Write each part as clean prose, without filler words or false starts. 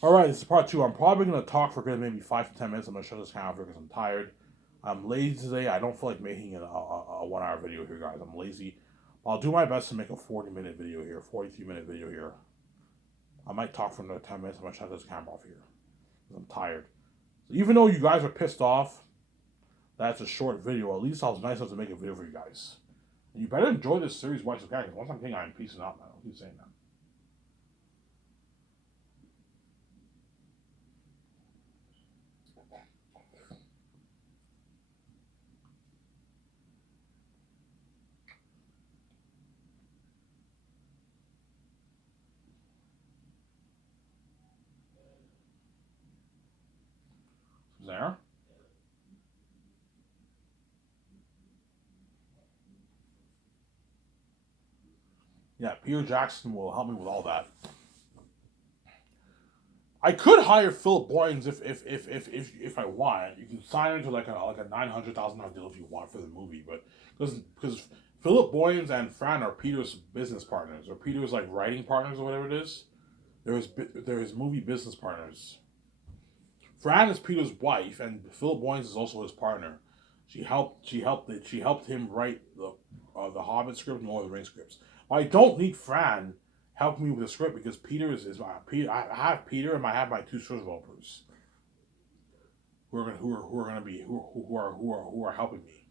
All right, this is part two. I'm probably gonna talk for maybe 5 to 10 minutes. I'm gonna shut this camera because I'm tired. I'm lazy today. I don't feel like making a 1 hour video here, guys. I'm lazy. I'll do my best to make a 40-minute video here, 43-minute video here. I might talk for another 10 minutes. I'm gonna shut this camera off here because I'm tired. So even though you guys are pissed off, that's a short video. At least I was nice enough to make a video for you guys. And you better enjoy this series. Watch the guy. Once I'm king, I'm peacing out, man. I'll keep saying that. There. Yeah, Peter Jackson will help me with all that. I could hire Philip Boyens if I want. You can sign into like a $900,000 deal if you want for the movie, but because Philip Boyens and Fran are Peter's business partners or Peter's like writing partners or whatever it is. They're his movie business partners. Fran is Peter's wife, and Philip Boyens is also his partner. She helped him write the Hobbit script and Lord of the Rings scripts. I don't need Fran helping me with the script because Peter is Peter. I have Peter and I have my two script developers who are helping me.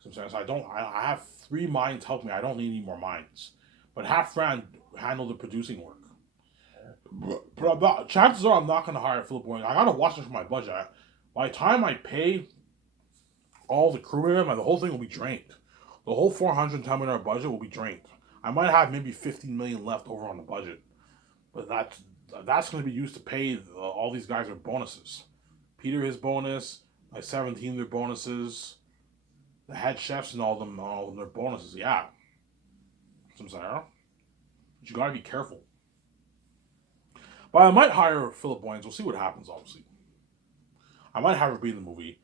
Sometimes I don't. I have three minds helping me. I don't need any more minds. But have Fran handle the producing work. But chances are I'm not going to hire Philip Boyens. I got to watch this for my budget. By the time I pay all the crew member, the whole thing will be drained. The whole $410 million budget will be drained. I might have maybe 15 million left over on the budget, but that's going to be used to pay all these guys their bonuses. Peter his bonus, my 17 their bonuses, the head chefs and all of them their bonuses. Yeah, some saying, but you got to be careful. But I might hire Philip Boyens. We'll see what happens. Obviously, I might have her be in the movie.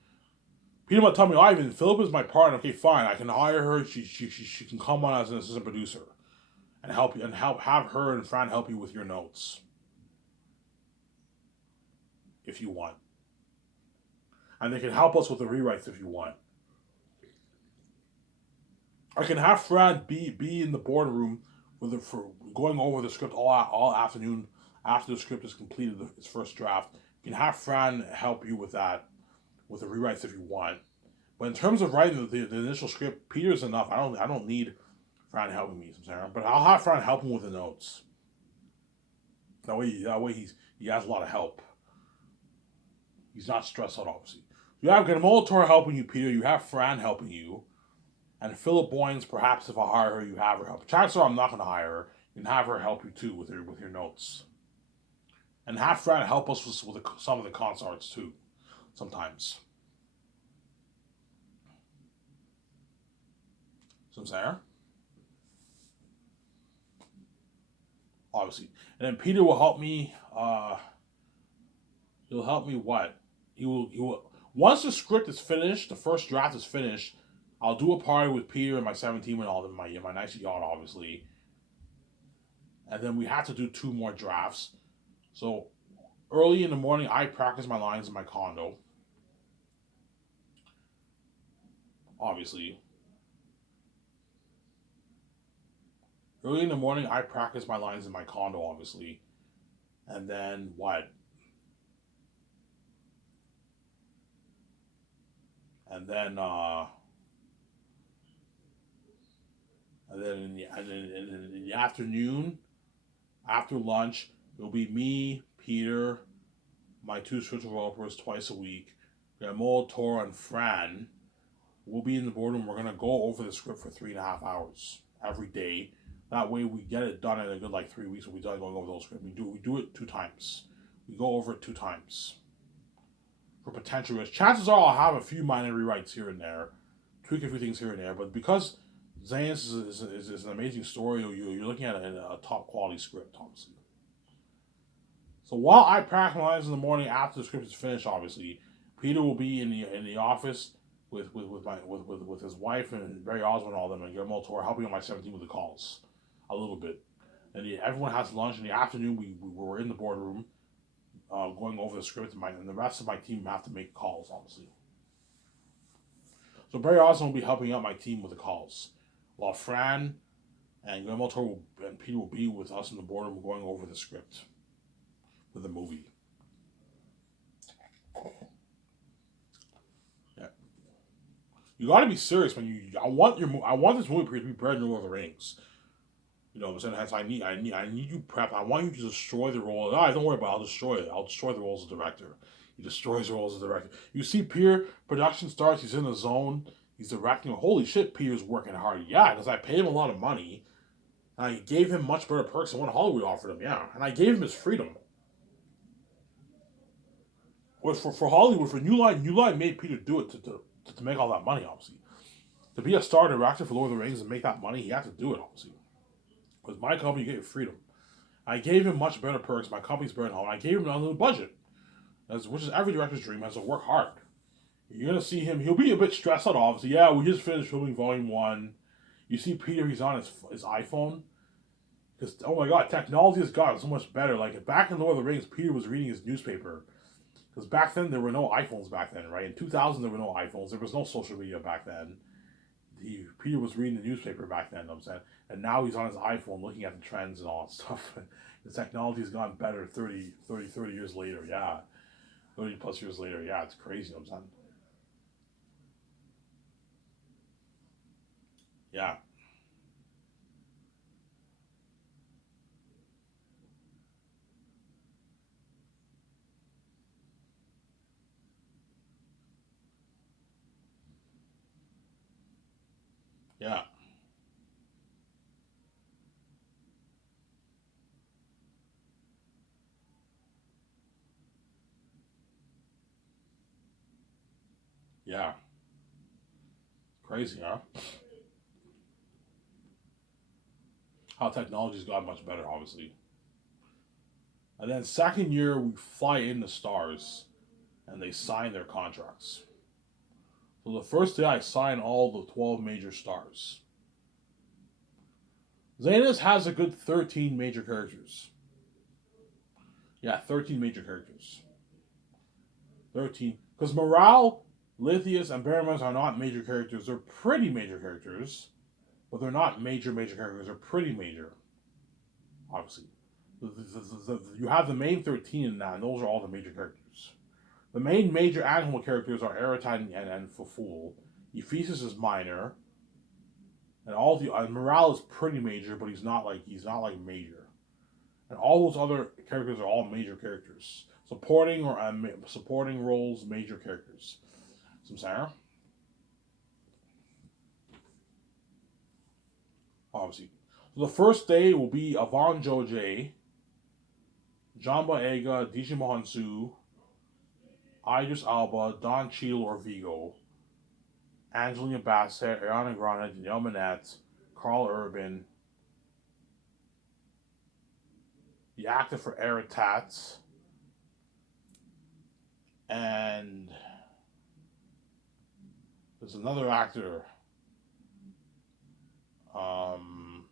Peter might tell me, Ivan, Philip is my partner. Okay, fine. I can hire her. She can come on as an assistant producer and help you and help have her and Fran help you with your notes if you want, and they can help us with the rewrites if you want. I can have Fran be in the boardroom for going over the script all afternoon after the script is completed its first draft. You can have Fran help you with that with the rewrites if you want. But in terms of writing the initial script, Peter's enough. I don't need Fran helping me, but I'll have Fran help him with the notes. That way he has a lot of help. He's not stressed out, obviously. You have Guillermo Toro helping you, Peter. You have Fran helping you, and Philip Boyens. Perhaps if I hire her, you have her help. Chances are I'm not going to hire her. You can have her help you too with your notes, and have Fran help us with some of the concerts too. Sometimes, some saying obviously, and then Peter will help me. He'll help me what? He will once the script is finished, the first draft is finished. I'll do a party with Peter and my 17 and all in my nice yacht, obviously, and then we have to do two more drafts. So early in the morning, I practice my lines in my condo, obviously. Early in the morning, I practice my lines in my condo, obviously, and then what? And then in the afternoon, after lunch, it'll be me, Peter, my two Switch developers twice a week. Guillermo, Tor, and Fran will be in the boardroom. We're gonna go over the script for 3.5 hours every day. That way, we get it done in a good like 3 weeks. We'll be done going over those scripts. We do it 2 times. We go over it 2 times for potential risk. Chances are I'll have a few minor rewrites here and there, tweak a few things here and there. But because Zayas is an amazing story, you're looking at a top quality script, obviously. So while I practice my lines in the morning after the script is finished, obviously, Peter will be in the office with his wife and Barry Oswald and all them and Guillermo Toro helping on my 17 with the calls a little bit. And everyone has lunch. In the afternoon, we were in the boardroom, going over the script, and the rest of my team have to make calls, obviously. So Barry Osborne will be helping out my team with the calls, while Fran and Guillermo Toro and Peter will be with us in the boardroom going over the script for the movie. Yeah, you got to be serious when you. I want this movie to be better than Lord of the Rings. You know, hence I need you prep. I want you to destroy the role. Ah, don't worry about it. I'll destroy it. I'll destroy the role as a director. He destroys the role as a director. You see Peter, production starts, he's in the zone, he's directing. Holy shit, Peter's working hard. Yeah, because I paid him a lot of money. And I gave him much better perks than what Hollywood offered him, yeah. And I gave him his freedom. But for Hollywood, for New Line made Peter do it to make all that money, obviously. To be a star director for Lord of the Rings and make that money, he had to do it, obviously. Because my company gave him freedom. I gave him much better perks. My company's better home. I gave him an unlimited budget, which is every director's dream, has to work hard. You're gonna see him. He'll be a bit stressed out, obviously. Yeah, we just finished filming Volume 1. You see Peter. He's on his iPhone. Because oh my God, technology has gotten so much better. Like back in Lord of the Rings, Peter was reading his newspaper. Because back then there were no iPhones back then, right? In 2000 there were no iPhones. There was no social media back then. Peter was reading the newspaper back then, you know what I'm saying? And now he's on his iPhone looking at the trends and all that stuff. The technology has gotten better 30 years later, yeah. 30 plus years later, yeah, it's crazy, you know what I'm saying? Yeah, yeah, yeah. Crazy, huh? How technology's gotten much better, obviously. And then second year, we fly in the stars and they sign their contracts. So the first day I sign all the 12 major stars. Xenos has a good 13 major characters. Yeah, 13 major characters. 13. Because Morale, Lithius, and Barrymans are not major characters. They're pretty major characters, but they're not major characters. They're pretty major, obviously. You have the main 13 in that, and those are all the major characters. The main major animal characters are Eretine and Faful. Ephesus is minor, and all the Morale is pretty major, but he's not like major. And all those other characters are all major characters, supporting roles, major characters. Some Sarah, obviously. So the first day will be Avon Joj, John Boyega, DJ Mohansu, Idris Alba, Don Cheadle or Vigo, Angelina Bassett, Ariana Grande, Danielle Minette, Carl Urban, the actor for Eric and there's another actor, um,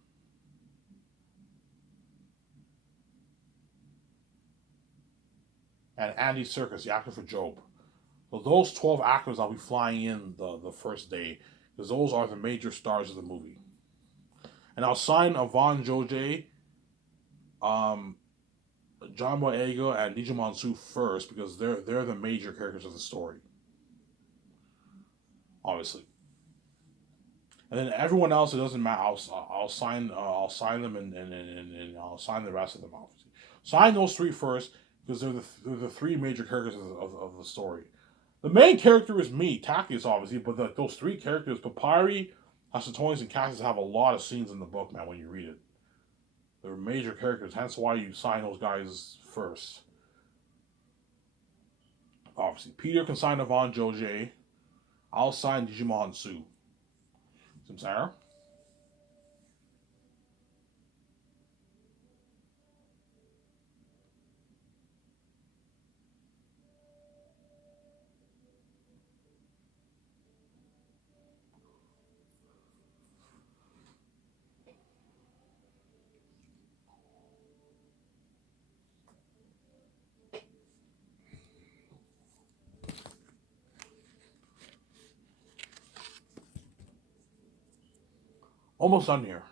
and Andy Serkis, the actor for Job. So those 12 actors I'll be flying in the first day because those are the major stars of the movie. And I'll sign Avon Joj, um, John Boyega, and Nija Monsu first because they're the major characters of the story, obviously. And then everyone else, it doesn't matter. I'll sign them and I'll sign the rest of them obviously. Sign those three first because they're the three major characters of the story. The main character is me, Takius, obviously, but those three characters, Papyri, Asatonis, and Cassius, have a lot of scenes in the book, man, when you read it. They're major characters, hence why you sign those guys first. Obviously, Peter can sign Avon Joj. I'll sign Digimon Su. Sarah? Almost done here.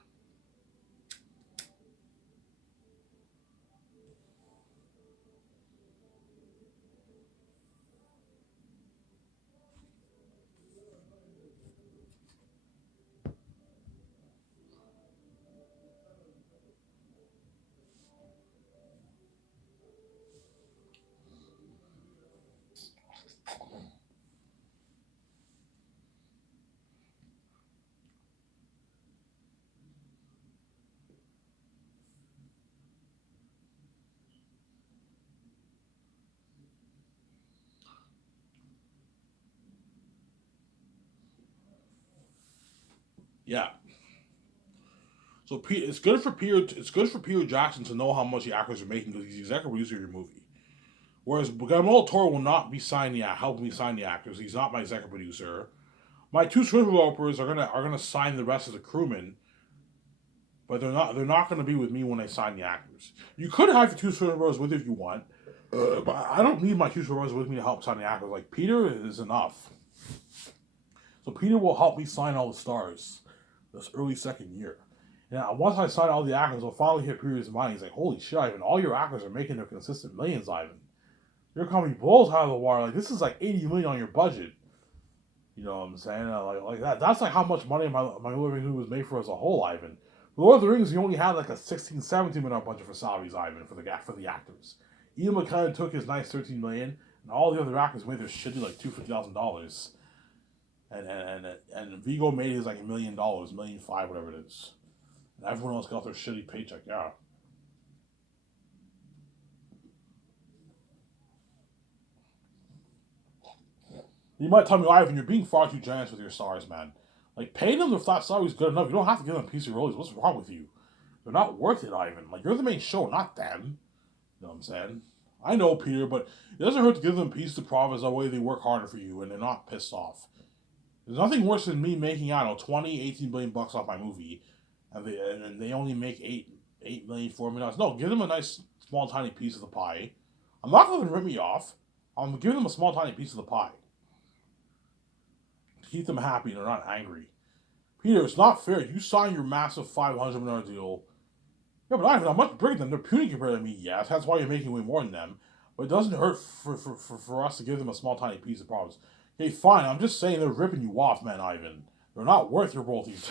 Yeah. So it's good for Peter. It's good for Peter Jackson to know how much the actors are making because he's the executive producer of your movie. Whereas Guillermo del Toro will not be helping me sign the actors. He's not my executive producer. My two script developers are gonna sign the rest of the crewmen, but they're not gonna be with me when I sign the actors. You could have your two script developers with you if you want, but I don't need my two script developers with me to help sign the actors. Like Peter is enough. So Peter will help me sign all the stars this early second year. And once I sign all the actors, I'll finally hit Peter's mind. He's like, holy shit, Ivan, all your actors are making their consistent millions, Ivan. Your company blows out of the water. Like, this is like 80 million on your budget. You know what I'm saying? Like that. That's like how much money my Lord of the Rings was made for as a whole, Ivan. The Lord of the Rings, he only had like a 16, 17 million budget for salaries, Ivan, for the actors. Ian McKellen took his nice 13 million, and all the other actors made their shitty like $250,000. And Vigo made his like $1 million, million five, whatever it is. And everyone else got their shitty paycheck. Yeah. You might tell me, Ivan, you're being far too generous with your stars, man. Like, paying them the flat salary is good enough. You don't have to give them a piece of roles. What's wrong with you? They're not worth it, Ivan. Like, you're the main show, not them. You know what I'm saying? I know, Peter, but it doesn't hurt to give them a piece of the profits. That way they work harder for you and they're not pissed off. There's nothing worse than me making, I don't know, 20, 18 billion bucks off my movie, and they only make 8 million, $4 million. No, give them a nice, small, tiny piece of the pie. I'm not going to rip me off. I'm giving them a small, tiny piece of the pie. Keep them happy and they're not angry. Peter, it's not fair. You signed your massive $500 million deal. Yeah, but I'm much bigger than them. They're puny compared to me, yes. That's why you're making way more than them. But it doesn't hurt for us to give them a small, tiny piece of profits. Okay, fine. I'm just saying they're ripping you off, man, Ivan. They're not worth your royalties.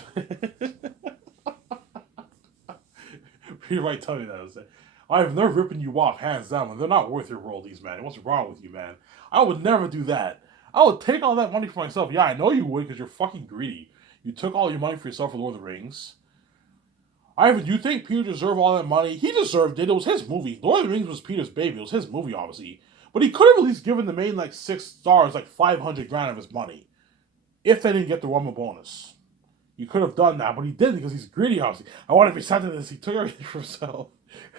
Peter might tell you that. Ivan, they're ripping you off, hands down, and they're not worth your royalties, man. What's wrong with you, man? I would never do that. I would take all that money for myself. Yeah, I know you would because you're fucking greedy. You took all your money for yourself for Lord of the Rings. Ivan, do you think Peter deserved all that money? He deserved it. It was his movie. Lord of the Rings was Peter's baby. It was his movie, obviously. But he could have at least given the main like 6 stars like 500 grand of his money. If they didn't get the Rumble bonus. You could have done that, but he didn't because he's greedy, obviously. I want to be sent to this. He took everything for himself.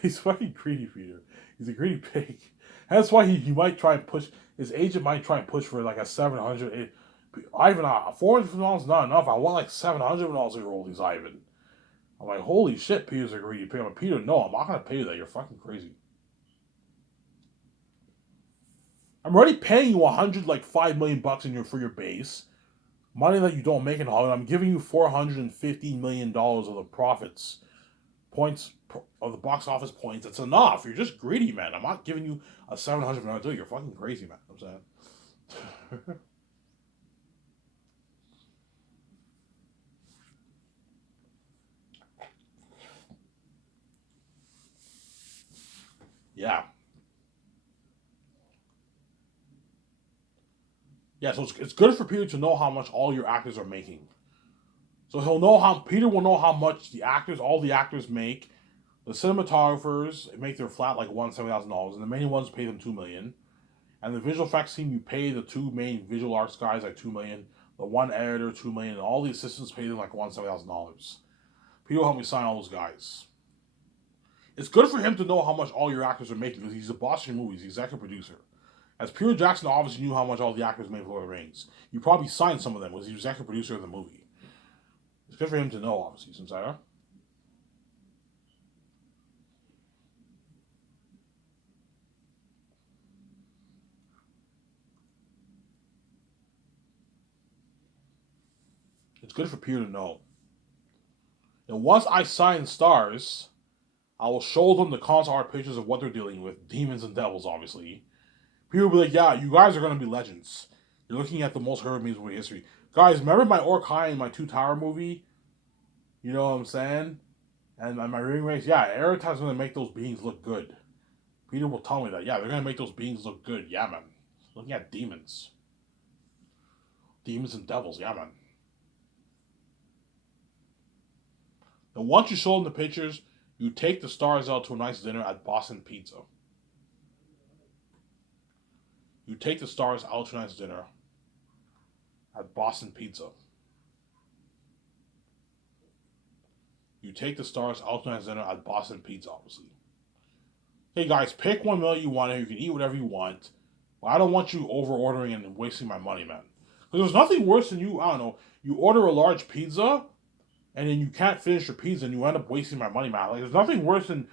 He's fucking greedy, Peter. He's a greedy pig. That's why he might try and push, his agent might try and push for like a 700. Ivan, $400 is not enough. I want like $700 in royalties, Ivan. I'm like, holy shit, Peter's a greedy pig. I'm like, Peter, no, I'm not going to pay you that. You're fucking crazy. I'm already paying you 5 million bucks for your base. Money that you don't make in Hollywood. I'm giving you $450 million of the profits, points of the box office points. It's enough. You're just greedy, man. I'm not giving you a $700 million deal. You're fucking crazy, man. I'm saying. Yeah. Yeah, so it's good for Peter to know how much all your actors are making. So Peter will know how much all the actors make. The cinematographers make their flat like $170,000, and the main ones pay them $2 million. And the visual effects team, you pay the two main visual arts guys like $2 million. The one editor $2 million, and all the assistants pay them like $170,000. Peter will help me sign all those guys. It's good for him to know how much all your actors are making because he's the boss of your movies, he's the executive producer. As Peter Jackson obviously knew how much all the actors made for Lord of the Rings. You probably signed some of them because he was the executive producer of the movie. It's good for him to know, obviously, since I. It's good for Peter to know. And once I sign stars, I will show them the concept art pictures of what they're dealing with, demons and devils, obviously. People will be like, yeah, you guys are going to be legends. You're looking at the most heard memes in history. Guys, remember my Orkai and my Two Tower movie? You know what I'm saying? And my ring race, yeah, Aerotide's going to make those beings look good. Peter will tell me that. Yeah, they're going to make those beings look good. Yeah, man. Looking at demons. Demons and devils. Yeah, man. And once you show them the pictures, you take the stars out to a nice dinner at Boston Pizza. You take the stars out to a nice dinner at Boston Pizza. You take the stars out to a nice dinner at Boston Pizza, obviously. Hey guys, pick one meal you want and you can eat whatever you want. But I don't want you over ordering and wasting my money, man. Because there's nothing worse than you, I don't know, you order a large pizza and then you can't finish your pizza and you end up wasting my money, man. Like, there's nothing worse than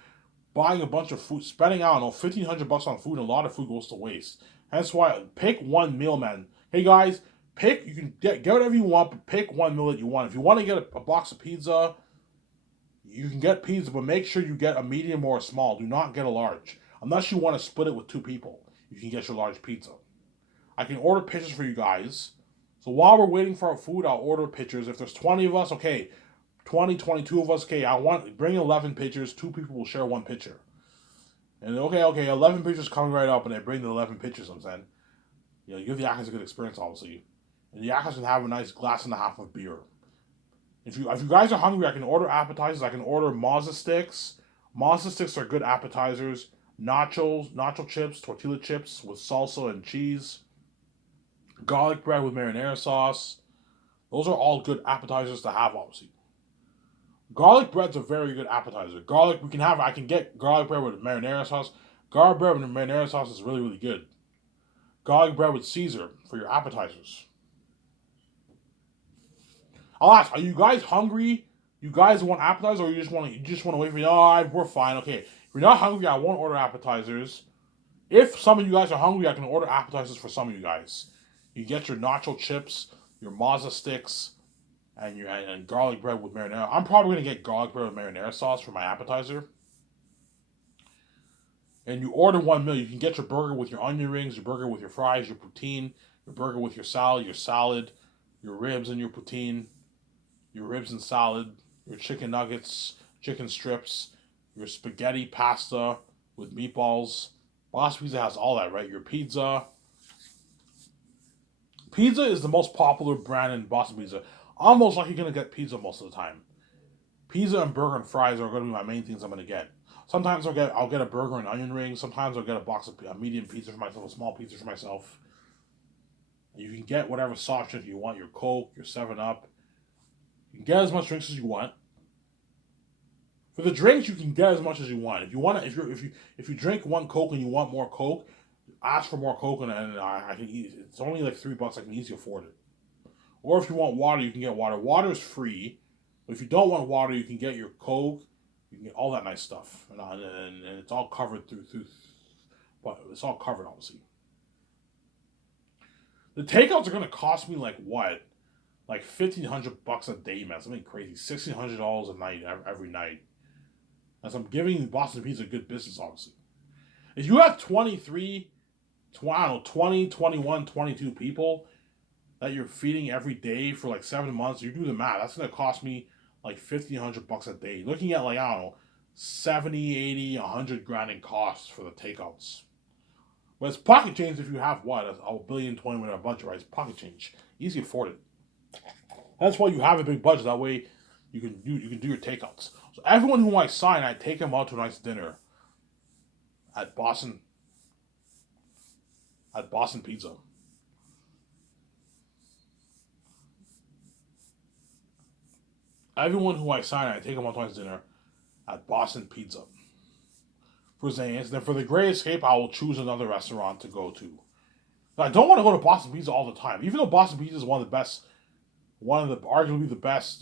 buying a bunch of food, spending, I don't know, $1,500 on food, and a lot of food goes to waste. That's why, pick one meal, man. Hey guys, you can get whatever you want, but pick one meal that you want. If you want to get a box of pizza, you can get pizza, but make sure you get a medium or a small. Do not get a large. Unless you want to split it with two people, you can get your large pizza. I can order pictures for you guys. So while we're waiting for our food, I'll order pictures. If there's 20 of us, okay, 20, 22 of us, okay, bring 11 pictures. 2 people will share one picture. And okay, 11 pictures coming right up, and they bring the 11 pictures, I'm saying. You know, you give the Yakas a good experience, obviously. And the Yakas can have a nice glass and a half of beer. If you guys are hungry, I can order appetizers. I can order Mazda sticks. Mazda sticks are good appetizers. Nacho chips, tortilla chips with salsa and cheese. Garlic bread with marinara sauce. Those are all good appetizers to have, obviously. Garlic bread's a very good appetizer. I can get garlic bread with marinara sauce. Garlic bread with marinara sauce is really, really good. Garlic bread with Caesar for your appetizers. I'll ask, are you guys hungry? You guys want appetizers, or you just want to wait for me? Oh, we're fine. Okay, if you're not hungry, I won't order appetizers. If some of you guys are hungry, I can order appetizers for some of you guys. You get your nacho chips, your Mazda sticks, and garlic bread with marinara. I'm probably gonna get garlic bread with marinara sauce for my appetizer. And you order one meal. You can get your burger with your onion rings, your burger with your fries, your poutine, your burger with your salad, your ribs and your poutine, your ribs and salad, your chicken nuggets, chicken strips, your spaghetti pasta with meatballs. Boston Pizza has all that, right? Your pizza. Pizza is the most popular brand in Boston Pizza. I'm most likely going to get pizza most of the time. Pizza and burger and fries are going to be my main things I'm going to get. Sometimes I'll get a burger and onion rings. Sometimes I'll get a medium pizza for myself, a small pizza for myself. You can get whatever soft drink you want. Your Coke, your 7-Up. You can get as much drinks as you want. For the drinks, you can get as much as you want. If you drink one Coke and you want more Coke, ask for more Coke and I can eat. It's only like $3. I can easily afford it. Or if you want water, you can get water. Water is free. But if you don't want water, you can get your Coke. You can get all that nice stuff, and it's all covered through. But it's all covered, obviously. The takeouts are gonna cost me like what, like $1,500 a day, man. Something crazy, $1,600 a night every night. As I'm giving Boston Pizza good business, obviously. If you have 23, 20, 21, 22 people that you're feeding every day for like 7 months, you do the math. That's gonna cost me like $1,500 a day. Looking at like, I don't know, 70, 80, 100 grand in costs for the takeouts. But it's pocket change if you have what? A billion, 20 million budget, right? It's pocket change. Easy to afford it. That's why you have a big budget. That way you can do your takeouts. So everyone who I sign, I take them out to a nice dinner at Boston Pizza. Everyone who I sign, I take them out to a nice dinner at Boston Pizza. For Zane's. Then for the Great Escape, I will choose another restaurant to go to. I don't want to go to Boston Pizza all the time. Even though Boston Pizza is arguably the best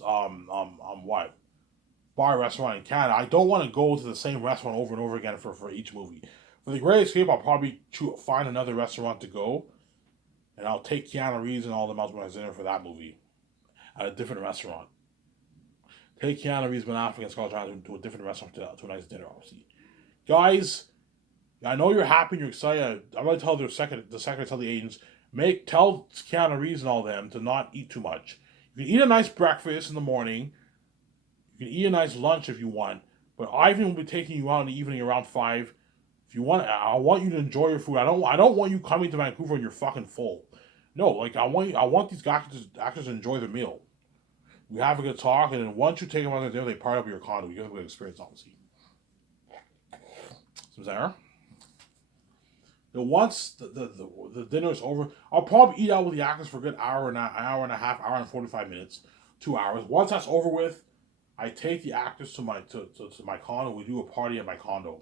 bar restaurant in Canada, I don't want to go to the same restaurant over and over again for each movie. For the Great Escape, I'll probably find another restaurant to go, and I'll take Keanu Reeves and all them out to my dinner for that movie at a different restaurant. take Keanu Reeves, Ben Affleck, and Scarlett Johansson to a different restaurant to a nice dinner, obviously. Guys, I know you're happy, you're excited. I'm gonna tell the second I tell the agents, tell Keanu Reeves and all them to not eat too much. You can eat a nice breakfast in the morning. You can eat a nice lunch if you want. But Ivan will be taking you out in the evening around 5. If you want, I want you to enjoy your food. I don't want you coming to Vancouver and you're fucking full. No, like I want these actors to enjoy the meal. We have a good talk, and then once you take them on the dinner, they part up your condo. You get a good experience, obviously. So there. Then once the dinner is over, I'll probably eat out with the actors for a good hour and a half, hour and 45 minutes, 2 hours. Once that's over with, I take the actors to my condo. We do a party at my condo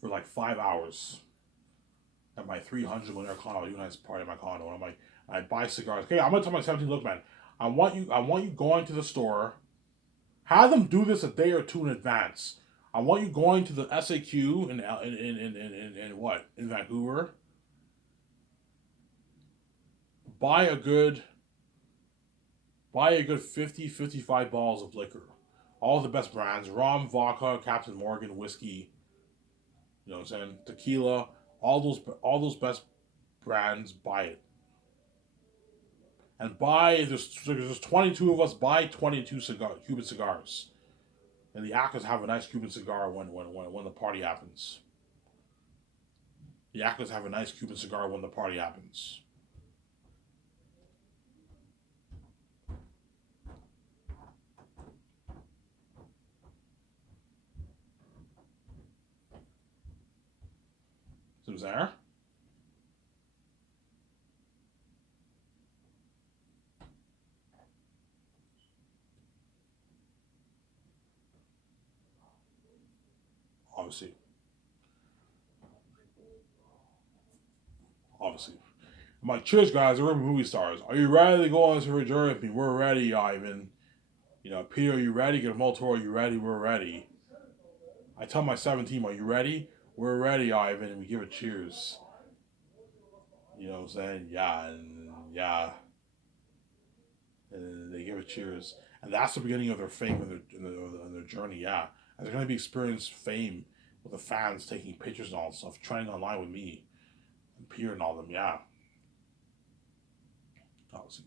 for like 5 hours at my 300 linear condo. I do a nice party at my condo, and I buy cigars. Okay, I'm gonna tell my 17. Look, man, I want you going to the store. Have them do this a day or two in advance. I want you going to the SAQ in Vancouver. Buy a good 50, 55 bottles of liquor. All the best brands: rum, vodka, Captain Morgan, whiskey. You know what I'm saying? Tequila. All those best brands. Buy it. And there's 22 of us. Buy 22 Cuban cigars. And the actors have a nice Cuban cigar when the party happens. The actors have a nice Cuban cigar when the party happens. So there. Obviously. Obviously. I'm like, cheers, guys. We're movie stars. Are you ready to go on this journey with me? We're ready, Ivan. You know, Peter, are you ready? Get a Molotov, are you ready? We're ready. I tell my 17, are you ready? We're ready, Ivan. And we give it cheers. You know what I'm saying? Yeah, and yeah. And they give it cheers. And that's the beginning of their fame and their journey, yeah. And they're going to be experiencing fame with the fans taking pictures and all that stuff, trending online with me and Peter and all them, yeah. Obviously.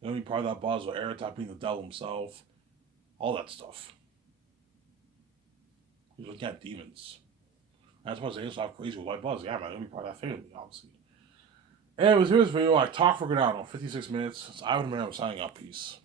The only part of that buzz was Airtap being the devil himself, all that stuff. He was looking at demons. That's why Zane's so crazy with White Buzz. Yeah, man, the only part of that family, obviously. Anyways, here's this video. I talked for good, I don't know, 56 minutes. So I would remember signing up. Peace.